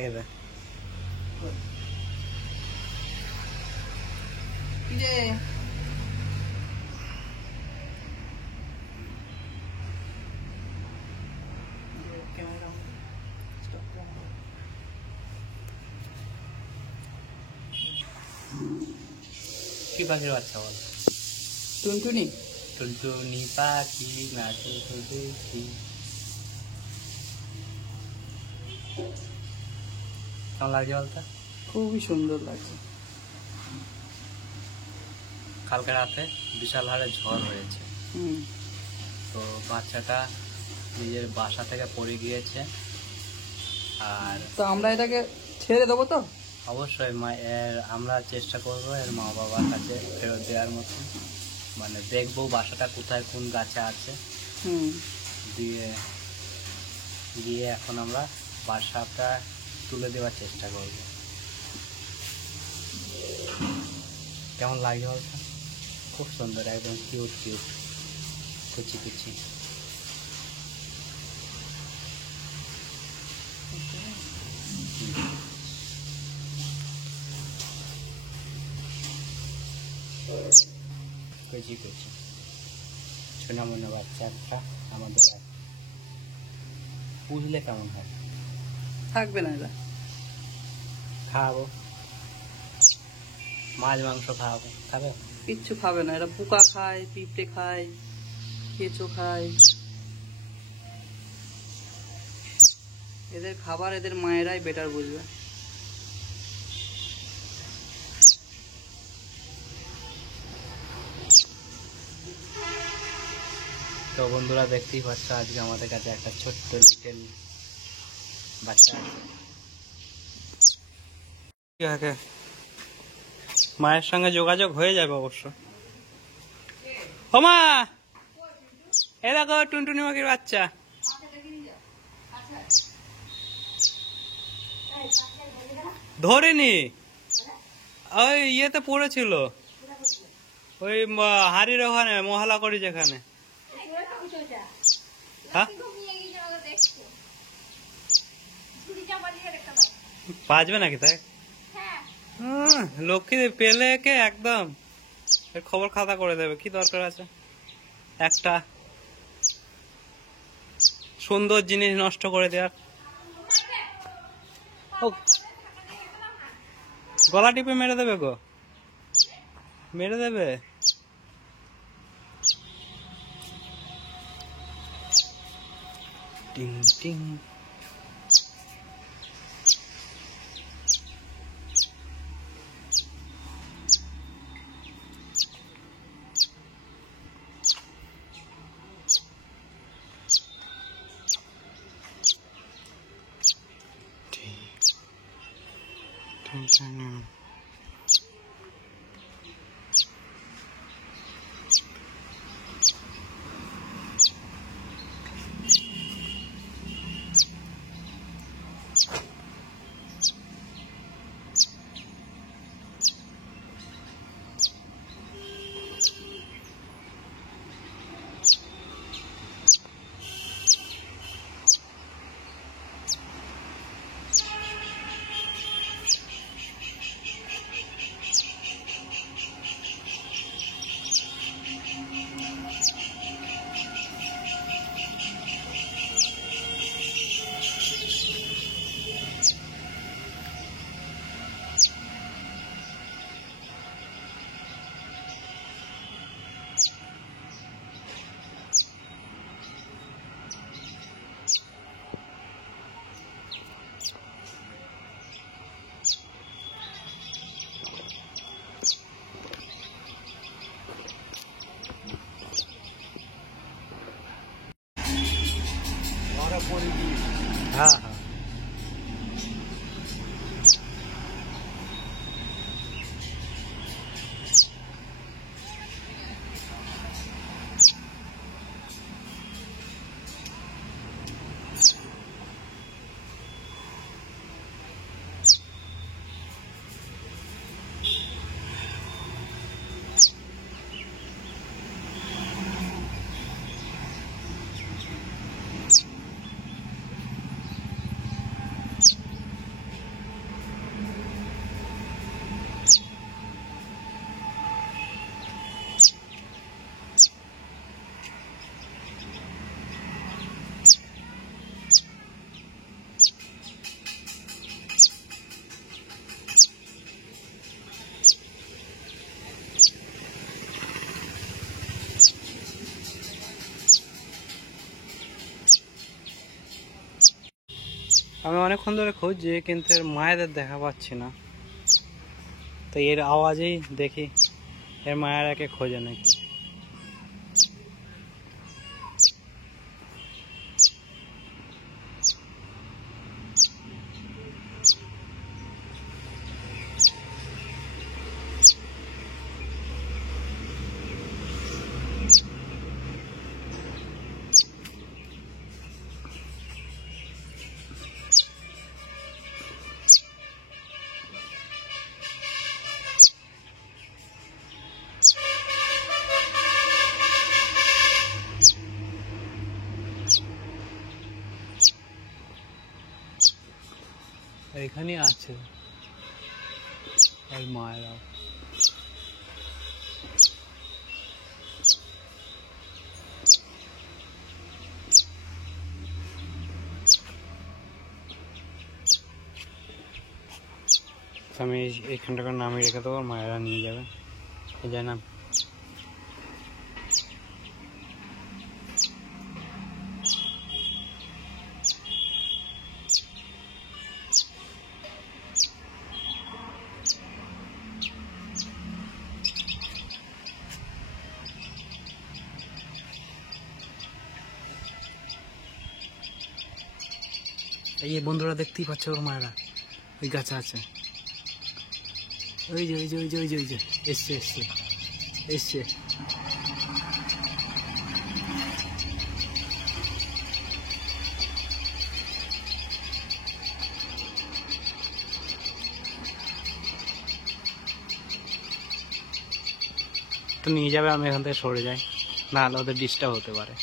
এই রে কি রে কি পাখির বাচ্চা বল? টুনটুনি। টুনটুনি পাখি নাচে দেখি। কেমন লাগছে বলতো? খুবই সুন্দর লাগছে। কালকে রাতে বিশাল হারে ঝড় হয়েছে। তো বাচ্চাটা নিজের বাসা থেকে পড়ে গিয়েছে। আর তো আমরা এটাকে ছেড়ে দেবো তো? অবশ্যই আমরা চেষ্টা করবো এর মা বাবার কাছে ফেরত দেওয়ার মতো। মানে দেখবো বাসাটা কোথায় কোন গাছে আছে, দিয়ে এখন আমরা বাসাটা তুলে দেওয়ার চেষ্টা করব। কেমন লাগে বলতো? খুব সুন্দর, একদম কিউট কিউট, কুচি কুচি। কুচি কুচি ছোনা মোনা বাচ্চা একটা আমাদের পুষলে কেমন হয়? থাকবে না এরা। খাওয়াবো, মাছ মাংস খাওয়াবো, খাবে? কিচ্ছু খাবে না এরা। পোকা খায়, পিঁপড়ে খায়, কেঁচো খায়। এদের খাবার এদের মায়েরাই বেটার বুঝবে। তো বন্ধুরা দেখতেই পাচ্ছ আজকে আমাদের কাছে একটা ছোট্ট লিটেল বাচ্চা আছে। মায়ের সঙ্গে যোগাযোগ হয়ে যাবে অবশ্য। ও মা, এ দেখো টুনটুনি পাখির বাচ্চা। ধরেনি, ওই ইয়েতে পড়েছিল, ওই হাড়ির ওখানে মহলা করি যেখানে। হ্যাঁ বাজবে নাকি তাই? লক্ষ্মী পেলে কে একদম খবর খাতা করে দেবে। কি দরকার আছে একটা সুন্দর জিনিস নষ্ট করে দেওয়ার? গলা টিপে মেরে দেবে গো, মেরে দেবে। টিং টিং হ্যাঁ হ্যাঁ। আমি অনেকক্ষণ ধরে খুঁজছি কিন্তু এর মায়েদের দেখা পাচ্ছি না, তো এর আওয়াজেই দেখি এর মায়ের একে খোঁজে নাকি। এখানে আছে এর মায়েরাও। আমি এইখানটাকে নামিয়ে রেখে দেবো, মায়েরা নিয়ে যাবে। এই যায় না, এই বন্ধুরা দেখতেই পাচ্ছে ওর মায়েরা ওই গাছে আছে। ওই যে ওই যে ওই যে ওই যে ওই যে এসছে এসছে এসছে। তো নিয়ে যাবে, আমি এখান থেকে সরে যাই, নাহলে ওদের ডিস্টার্ব হতে পারে।